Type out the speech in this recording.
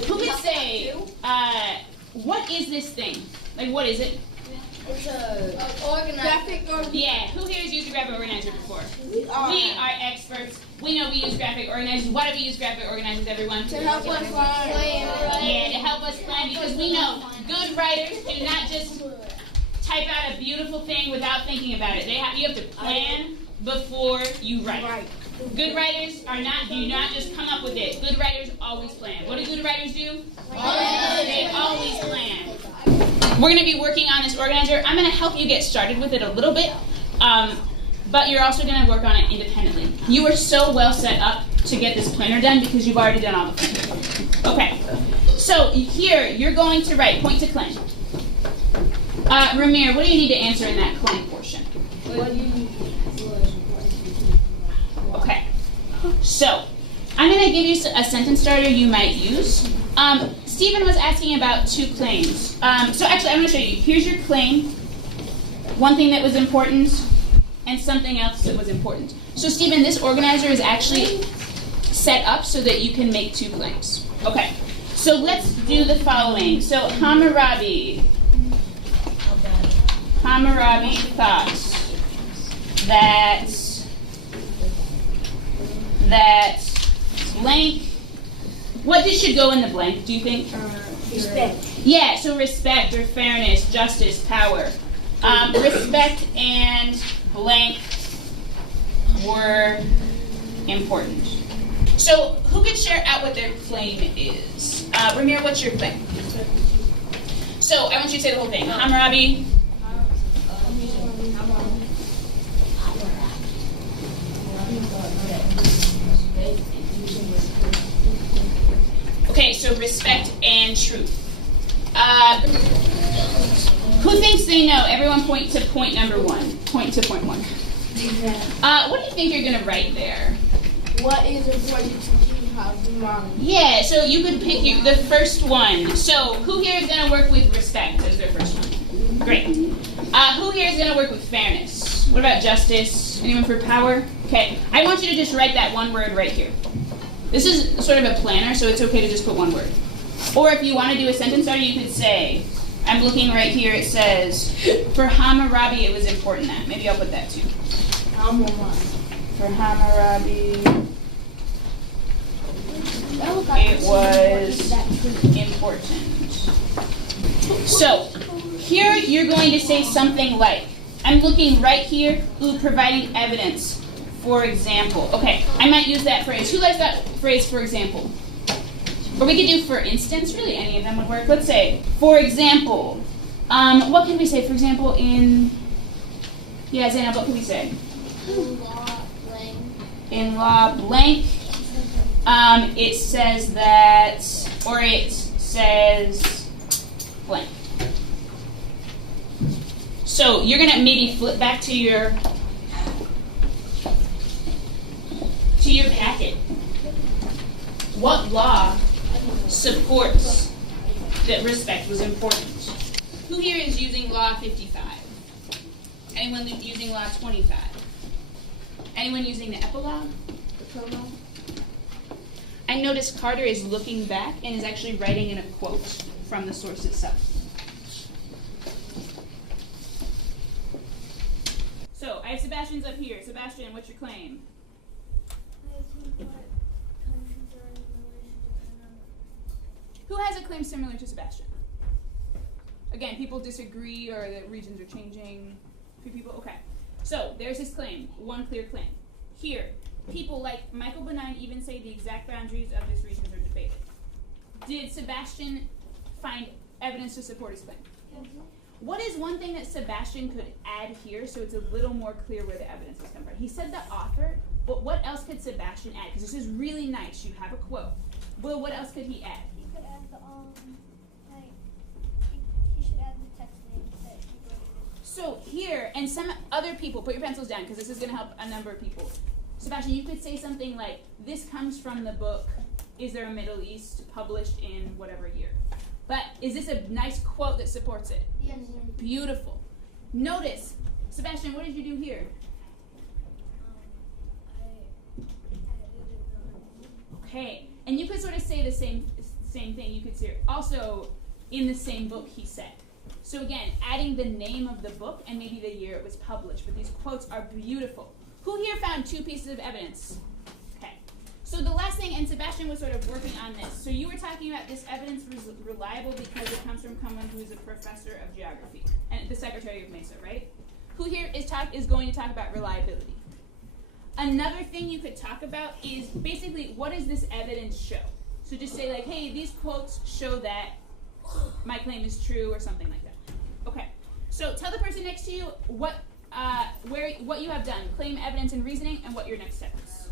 Who could say, what is this thing? Like, what is it? It's a graphic organizer. Yeah, who here has used a graphic organizer before? We are experts. We know we use graphic organizers. Why do we use graphic organizers, everyone? To help us plan. Yeah, to help us plan, because we know good writers do not just type out a beautiful thing without thinking about it. You have to plan before you write. Good writers do not just come up with it. Good writers always plan. What do good writers do? They always plan. We're going to be working on this organizer. I'm going to help you get started with it a little bit, but you're also going to work on it independently. You are so well set up to get this planner done because you've already done all the planning. Okay, so here you're going to write, point to claim. Ramir, what do you need to answer in that claim portion? Okay, so I'm going to give you a sentence starter you might use. Stephen was asking about two claims. So actually, I'm going to show you. Here's your claim, one thing that was important, and something else that was important. So Stephen, this organizer is actually set up so that you can make two claims. Okay, so let's do the following. So Hammurabi thought that blank. What should go in the blank, do you think? Respect. Yeah, so respect or fairness, justice, power. Respect and blank were important. So who could share out what their claim is? Ramir, what's your claim? So I want you to say the whole thing. Hammurabi. Okay, so respect and truth. Who thinks they know? Everyone point to point number one. Point to point one. What do you think you're going to write there? What is important to teach how to learn? Yeah, so you could pick the first one. So who here is going to work with respect as their first one? Great. Who here is going to work with fairness? What about justice? Anyone for power? Okay, I want you to just write that one word right here. This is sort of a planner, so it's okay to just put one word. Or if you want to do a sentence starter, you could say, I'm looking right here, it says, for Hammurabi it was important that. Maybe I'll put that too. For Hammurabi, it was important. So, here you're going to say something like, I'm looking right here, providing evidence. For example. Okay, I might use that phrase. Who likes that phrase, for example? Or we could do for instance, really, any of them would work. Let's say, for example. What can we say, for example, yeah, Zainab, what can we say? In law blank. It says that, or it says blank. So you're going to maybe flip back to your packet. What law supports that respect was important? Who here is using law 55? Anyone using law 25? Anyone using the epilogue? The prologue? I notice Carter is looking back and is actually writing in a quote from the source itself. So, I have Sebastian's up here. Sebastian, what's your claim? Who has a claim similar to Sebastian? Again, people disagree or the regions are changing. Few people? Okay. So, there's his claim. One clear claim. Here, people like Michael Benign even say the exact boundaries of this regions are debated. Did Sebastian find evidence to support his claim? Mm-hmm. What is one thing that Sebastian could add here so it's a little more clear where the evidence is coming from? He said the author, but what else could Sebastian add? Because this is really nice. You have a quote. Well, what else could he add? He could add the, he should add the text name that he wrote it. So here, and some other people, put your pencils down because this is going to help a number of people. Sebastian, you could say something like, this comes from the book, Is There a Middle East, published in whatever year. But is this a nice quote that supports it? Yes. Beautiful. Notice, Sebastian, what did you do here? I edited the. Okay, and you could sort of say the same same thing. You could say also in the same book he said. So again, adding the name of the book and maybe the year it was published. But these quotes are beautiful. Who here found 2 pieces of evidence? Okay. So the last thing, and Sebastian was sort of working on this. So you were talking about this evidence was reliable because it comes from someone who is a professor of geography and the secretary of Mesa, right? Who here is going to talk about reliability? Another thing you could talk about is basically what does this evidence show? So just say like, hey, these quotes show that my claim is true or something like that. Okay. So tell the person next to you what you have done, claim, evidence, and reasoning, and what your next step is.